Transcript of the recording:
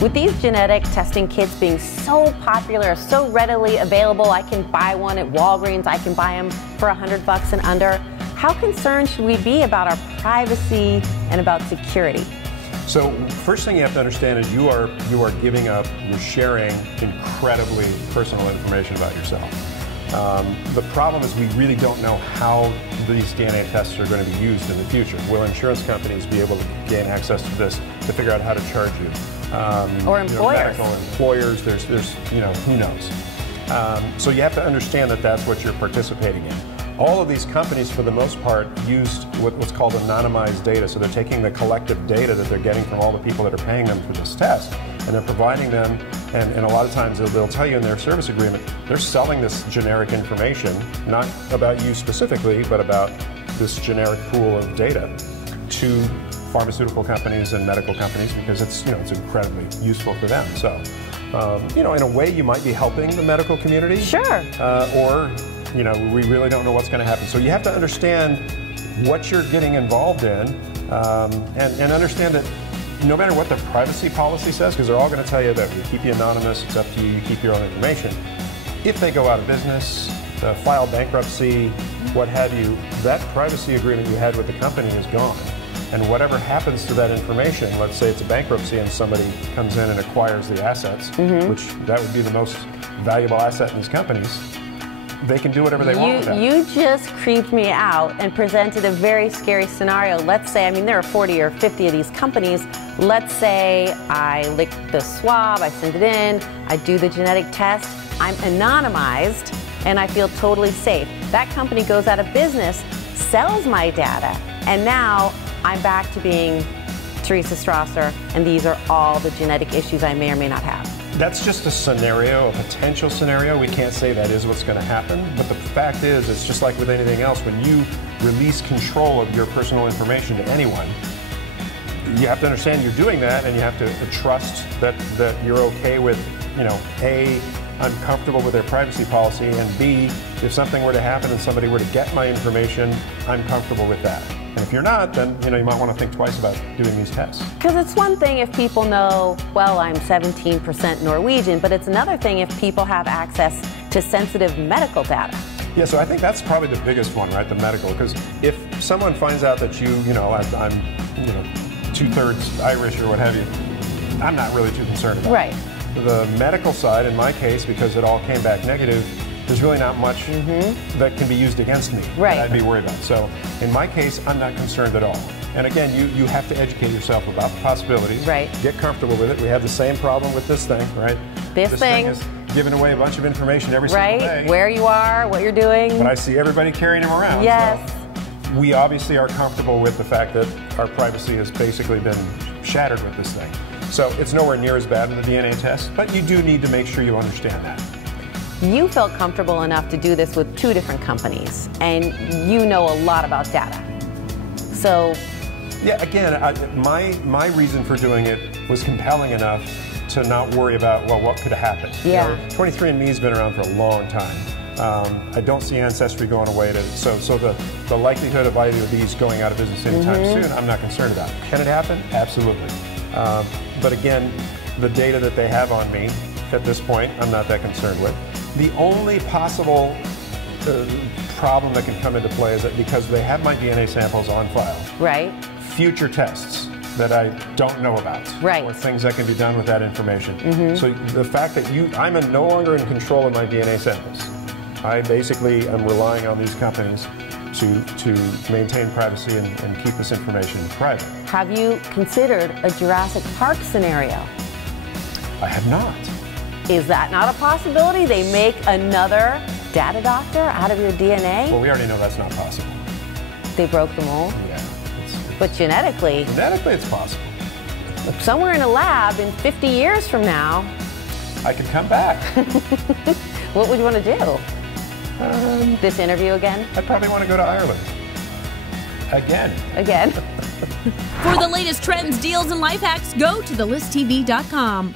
With these genetic testing kits being so popular, so readily available, I can buy one at Walgreens, I can buy them for $100 and under. How concerned should we be about our privacy and about security? So first thing you have to understand is you are giving up, you're sharing incredibly personal information about yourself. The problem is we really don't know how these DNA tests are going to be used in the future. Will insurance companies be able to gain access to this to figure out how to charge you? Or employers. Medical employers, there's who knows. So you have to understand that that's what you're participating in. All of these companies, for the most part, used what's called anonymized data. So they're taking the collective data that they're getting from all the people that are paying them for this test, and they're providing them, and a lot of times they'll tell you in their service agreement, they're selling this generic information, not about you specifically, but about this generic pool of data to pharmaceutical companies and medical companies because it's incredibly useful for them. So, in a way you might be helping the medical community. Sure. Or we really don't know what's going to happen. So you have to understand what you're getting involved in and understand that no matter what the privacy policy says, because they're all going to tell you that we keep you anonymous, it's up to you, you keep your own information. If they go out of business, file bankruptcy, what have you, that privacy agreement you had with the company is gone. And whatever happens to that information, let's say it's a bankruptcy and somebody comes in and acquires the assets, which that would be the most valuable asset in these companies, they can do whatever they want with that. You just creeped me out and presented a very scary scenario. Let's say, there are 40 or 50 of these companies. Let's say I lick the swab, I send it in, I do the genetic test, I'm anonymized, and I feel totally safe. That company goes out of business, sells my data, and now I'm back to being Teresa Strasser, and these are all the genetic issues I may or may not have. That's just a scenario, a potential scenario. We can't say that is what's going to happen, but the fact is, it's just like with anything else. When you release control of your personal information to anyone, you have to understand you're doing that, and you have to trust that you're okay with, A, I'm comfortable with their privacy policy, and B, if something were to happen and somebody were to get my information, I'm comfortable with that. And if you're not, then you might want to think twice about doing these tests. Because it's one thing if people know, well, I'm 17% Norwegian, but it's another thing if people have access to sensitive medical data. Yeah, so I think that's probably the biggest one, right? The medical. Because if someone finds out that I'm 2/3 Irish or what have you, I'm not really too concerned about it. Right. The medical side, in my case, because it all came back negative, there's really not much that can be used against me that I'd be worried about. So in my case, I'm not concerned at all. And again, you have to educate yourself about the possibilities. Right. Get comfortable with it. We have the same problem with this thing, right? This thing is giving away a bunch of information every single day. Right, where you are, what you're doing. But I see everybody carrying them around. Yes. So we obviously are comfortable with the fact that our privacy has basically been shattered with this thing. So it's nowhere near as bad in the DNA test, but you do need to make sure you understand that. You felt comfortable enough to do this with 2 different companies, and you know a lot about data. So, yeah, again, my reason for doing it was compelling enough to not worry about, well, what could happen. Yeah. 23andMe has been around for a long time. I don't see Ancestry going away. So the likelihood of either of these going out of business anytime soon, I'm not concerned about. Can it happen? Absolutely. But again, the data that they have on me at this point, I'm not that concerned with. The only possible problem that can come into play is that because they have my DNA samples on file, right, future tests that I don't know about, right, or things that can be done with that information. So the fact that I'm no longer in control of my DNA samples. I basically am relying on these companies to maintain privacy and keep this information private. Have you considered a Jurassic Park scenario? I have not. Is that not a possibility? They make another data doctor out of your DNA? Well, we already know that's not possible. They broke the mold? Yeah. But genetically? Genetically, it's possible. Somewhere in a lab in 50 years from now. I could come back. What would you want to do? This interview again? I'd probably want to go to Ireland. Again. Again. For the latest trends, deals, and life hacks, go to thelistTV.com.